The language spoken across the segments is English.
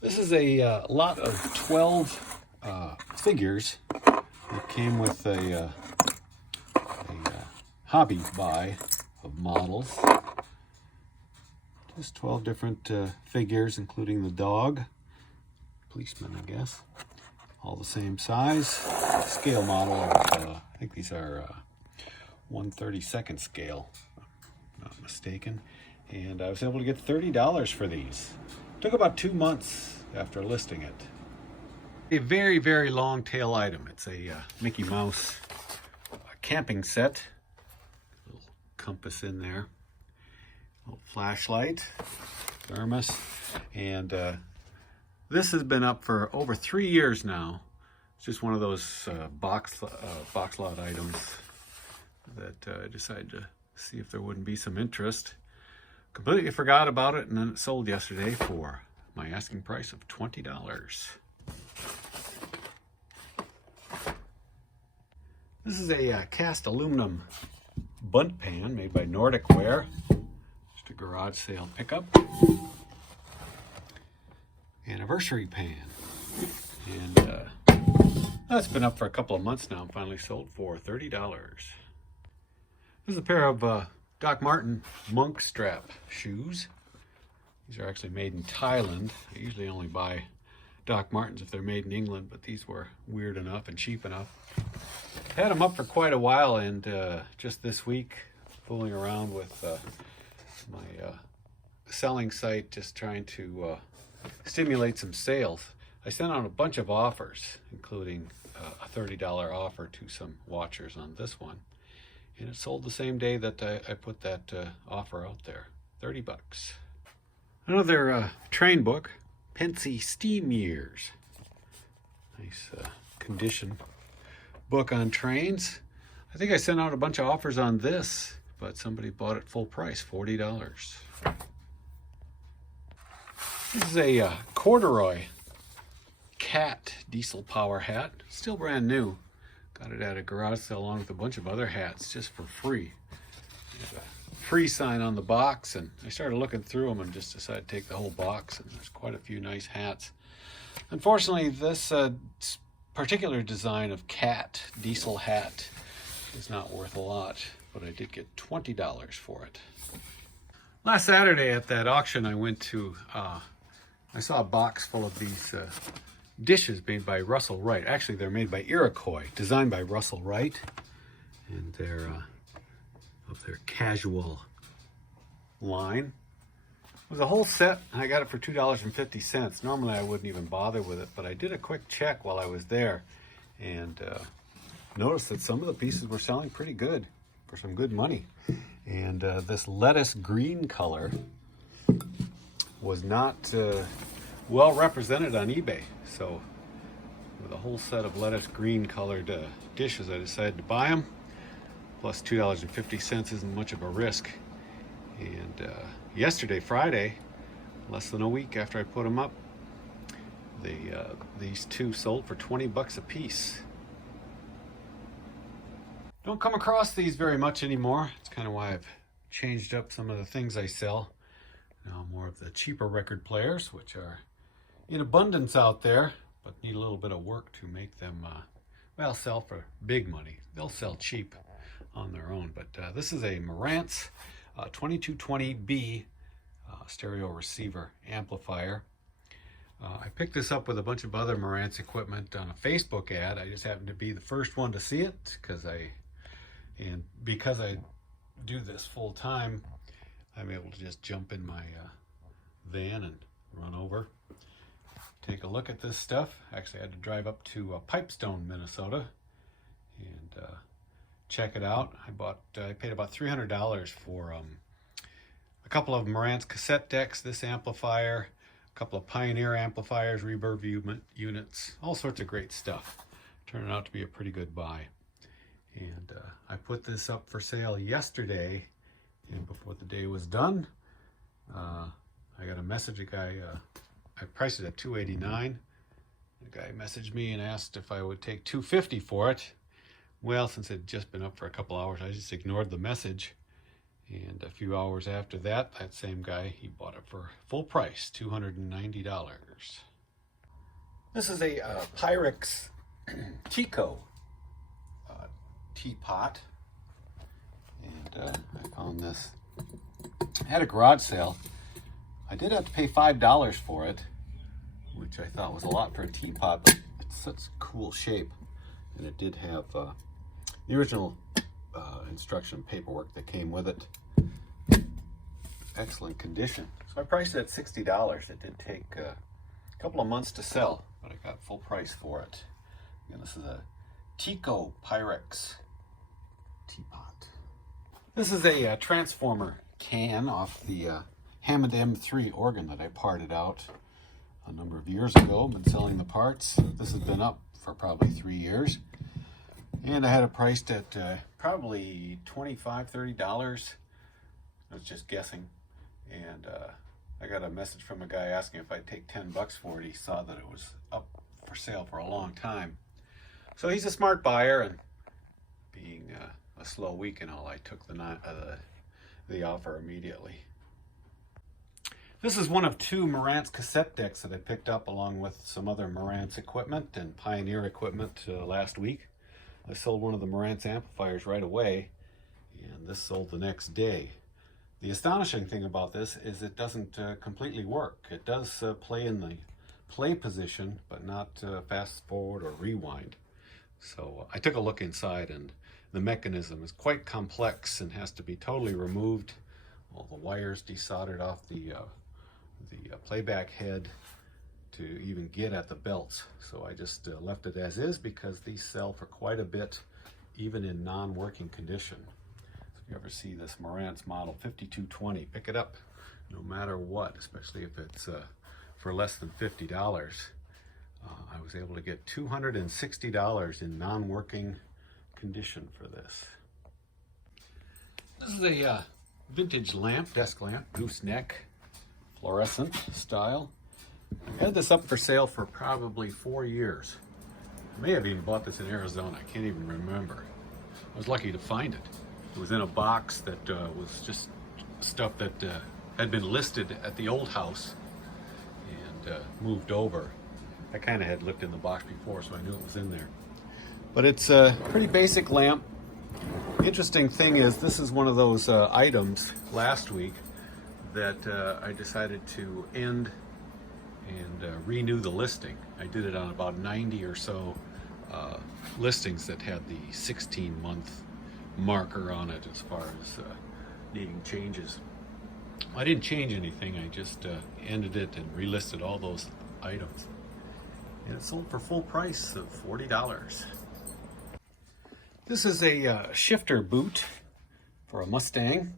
This is a lot of 12 figures. It came with a hobby buy of models. Just 12 different figures, including the dog, policeman, I guess. All the same size. Scale model of, I think these are 1/32 scale, if I'm not mistaken. And I was able to get $30 for these. Took about 2 months after listing it. A very, very long tail item. It's a Mickey Mouse camping set. Little compass in there. Little flashlight, thermos, and this has been up for over 3 years now. It's just one of those box lot items that I decided to see if there wouldn't be some interest. Completely forgot about it, and then it sold yesterday for my asking price of $20. This is a cast aluminum bunt pan made by Nordic Ware. Just a garage sale pickup. Anniversary pan. And that's been up for a couple of months now and finally sold for $30. This is a pair of Doc Marten monk strap shoes. These are actually made in Thailand. I usually only buy Doc Martens if they're made in England, but these were weird enough and cheap enough. Had them up for quite a while, and just this week, fooling around with my selling site, just trying to stimulate some sales. I sent out a bunch of offers, including a $30 offer to some watchers on this one. And it sold the same day that I put that offer out there. $30. Another train book, Pensy Steam Years. Nice condition book on trains. I think I sent out a bunch of offers on this, but somebody bought it full price, $40. This is a corduroy cat diesel power hat, still brand new. Got it at a garage sale along with a bunch of other hats just for free. There's a free sign on the box, and I started looking through them and just decided to take the whole box, and there's quite a few nice hats. Unfortunately, this particular design of cat diesel hat is not worth a lot, but I did get $20 for it. Last Saturday at that auction I went to, I saw a box full of these dishes made by Russell Wright. Actually, they're made by Iroquois, designed by Russell Wright, and they're of their casual line. It was a whole set, and I got it for $2.50. Normally, I wouldn't even bother with it, but I did a quick check while I was there, and noticed that some of the pieces were selling pretty good for some good money. And this lettuce green color was not well represented on eBay. So with a whole set of lettuce green colored dishes, I decided to buy them. Plus $2.50 isn't much of a risk. And yesterday, Friday, less than a week after I put them up, these two sold for $20 a piece. Don't come across these very much anymore. It's kind of why I've changed up some of the things I sell. Now more of the cheaper record players, which are in abundance out there, but need a little bit of work to make them, well, sell for big money. They'll sell cheap on their own. But this is a Marantz 2220B stereo receiver amplifier. I picked this up with a bunch of other Marantz equipment on a Facebook ad. I just happened to be the first one to see it because I do this full time. I'm able to just jump in my van and run over, take a look at this stuff. Actually, I had to drive up to Pipestone, Minnesota, and check it out. I paid about $300 for a couple of Marantz cassette decks, this amplifier, a couple of Pioneer amplifiers, reverb units, all sorts of great stuff. Turned out to be a pretty good buy. And I put this up for sale yesterday, and before the day was done, I got a message. A guy, I priced it at $289. The guy messaged me and asked if I would take $250 for it. Well, since it had just been up for a couple hours, I just ignored the message. And a few hours after that, that same guy, he bought it for full price, $290. This is a Pyrex Tico teapot, and I found this. I had a garage sale. I did have to pay $5 for it, which I thought was a lot for a teapot, but it's such cool shape. And it did have the original instruction paperwork that came with it. Excellent condition. So I priced it at $60. It did take a couple of months to sell, but I got full price for it. And this is a Tico Pyrex teapot. This is a transformer can off the Hammond M3 organ that I parted out a number of years ago. Been selling the parts. This has been up for probably 3 years. And I had it priced at probably $25, $30. I was just guessing. And I got a message from a guy asking if I'd take $10 for it. He saw that it was up for sale for a long time. So he's a smart buyer, and being a slow week and all, I took the offer immediately. This is one of 2 Marantz cassette decks that I picked up along with some other Marantz equipment and Pioneer equipment last week. I sold one of the Marantz amplifiers right away, and this sold the next day. The astonishing thing about this is it doesn't completely work. It does play in the play position, but not fast forward or rewind. So I took a look inside, and the mechanism is quite complex and has to be totally removed. All the wires desoldered off the playback head to even get at the belts. So I just left it as is because these sell for quite a bit, even in non-working condition. You ever see this Marantz model 5220, pick it up no matter what, especially if it's for less than $50. I was able to get $260 in non-working condition for this. This is a vintage lamp, desk lamp, gooseneck, fluorescent style. I had this up for sale for probably 4 years. I may have even bought this in Arizona, I can't even remember. I was lucky to find it. It was in a box that was just stuff that had been listed at the old house and moved over. I kind of had looked in the box before, so I knew it was in there. But it's a pretty basic lamp. Interesting thing is, this is one of those items last week that I decided to end and renew the listing. I did it on about 90 or so listings that had the 16-month marker on it as far as needing changes. I didn't change anything, I just ended it and relisted all those items. And it sold for full price of $40. This is a shifter boot for a Mustang.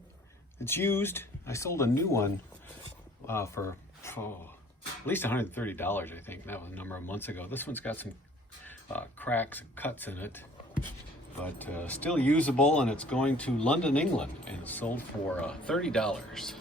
It's used. I sold a new one for at least $130, I think. That was a number of months ago. This one's got some cracks and cuts in it, but still usable, and it's going to London, England, and it's sold for $30.